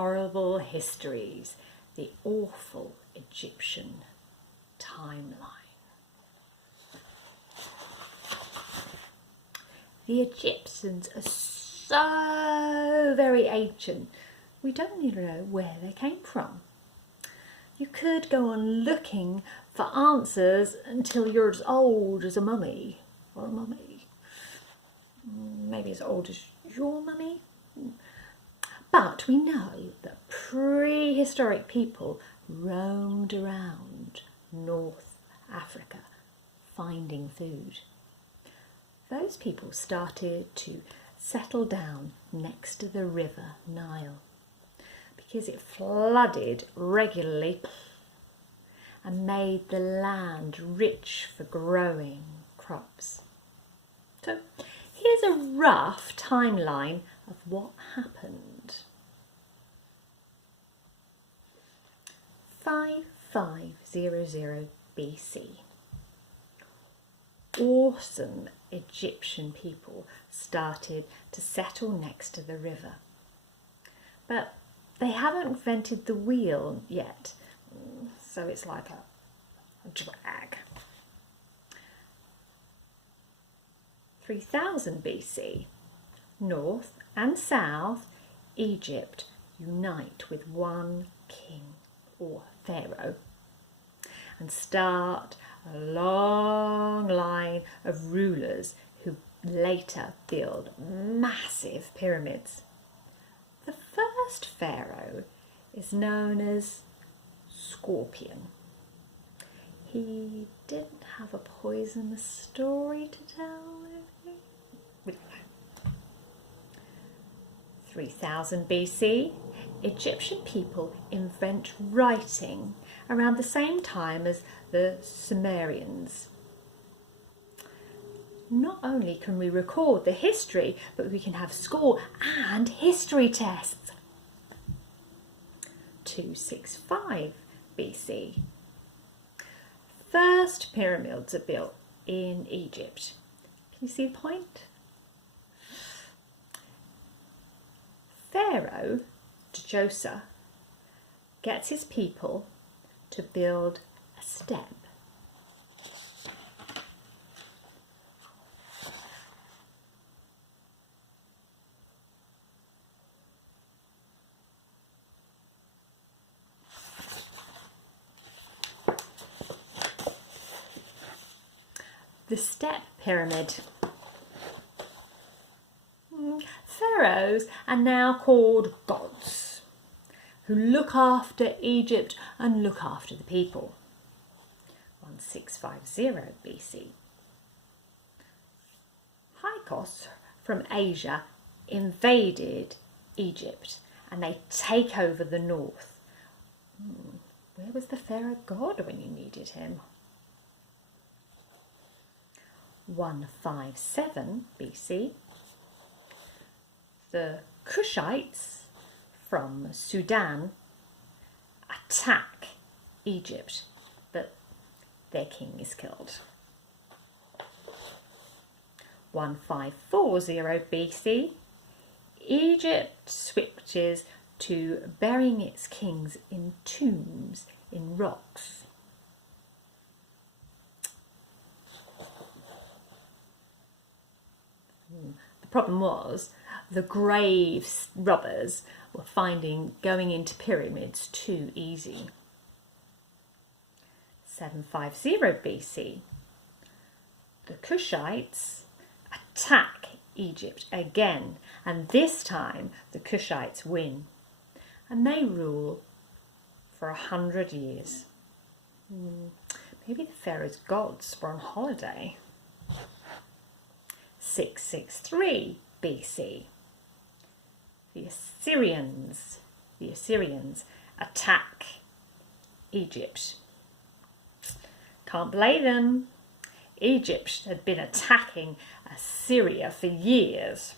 horrible histories, the awful Egyptian timeline. The Egyptians are so very ancient, we don't even know where they came from. You could go on looking for answers until you're as old as a mummy, or a mummy. Maybe as old as your mummy. But we know that prehistoric people roamed around North Africa finding food. Those people started to settle down next to the river Nile because it flooded regularly and made the land rich for growing crops. So here's a rough timeline of what happened. 5500 BC. Awesome Egyptian people started to settle next to the river. But they haven't invented the wheel yet, so it's like a drag. 3000 BC, North and South Egypt unite with one king or pharaoh and start a long line of rulers who later build massive pyramids. The first pharaoh is known as Scorpion. He didn't have a poisonous story to tell. We don't know. 3000 BC, Egyptian people invent writing around the same time as the Sumerians. Not only can we record the history, but we can have school and history tests. 265 BC. First pyramids are built in Egypt. Can you see the point? Pharaoh Djoser gets his people to build a step. The step pyramid. Pharaohs are now called gods, who look after Egypt and look after the people. 1650 BC. Hyksos from Asia invaded Egypt and they take over the north. Where was the pharaoh god when you needed him? 157 BC. The Kushites from Sudan attack Egypt, but their king is killed. 1540 BC, Egypt switches to burying its kings in tombs in rocks. The problem was the grave robbers were finding going into pyramids too easy. 750 BC, the Kushites attack Egypt again, and this time the Kushites win, and they rule for 100 years. Maybe the pharaoh's gods were on holiday. 663 BC, the Assyrians attack Egypt. Can't blame them. Egypt had been attacking Assyria for years.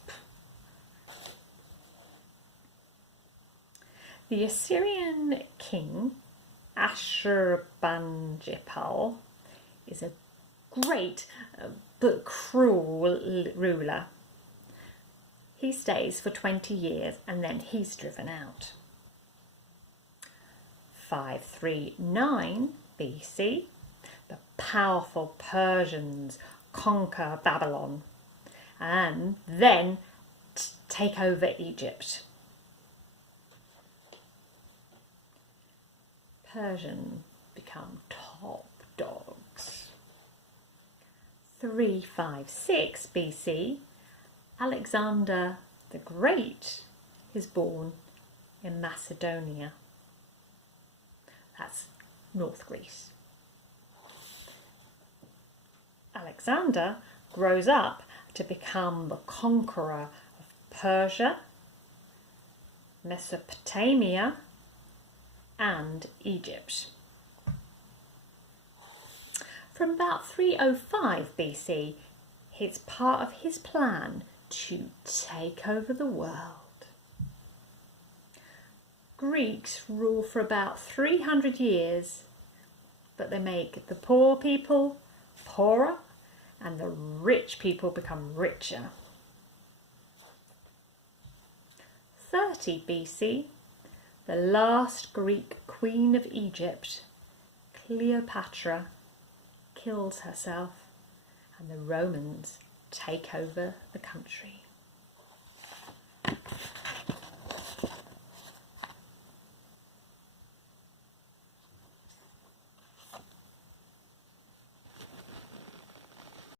The Assyrian king Ashurbanipal is a great but cruel ruler. He stays for 20 years and then he's driven out. 539 BC, the powerful Persians conquer Babylon and then take over Egypt. Persians become top dogs. 356 BC, Alexander the Great is born in Macedonia. That's North Greece. Alexander grows up to become the conqueror of Persia, Mesopotamia, and Egypt. From about 305 BC, it's part of his plan to take over the world. Greeks rule for about 300 years, but they make the poor people poorer and the rich people become richer. 30 BC, the last Greek queen of Egypt, Cleopatra, kills herself and the Romans take over the country.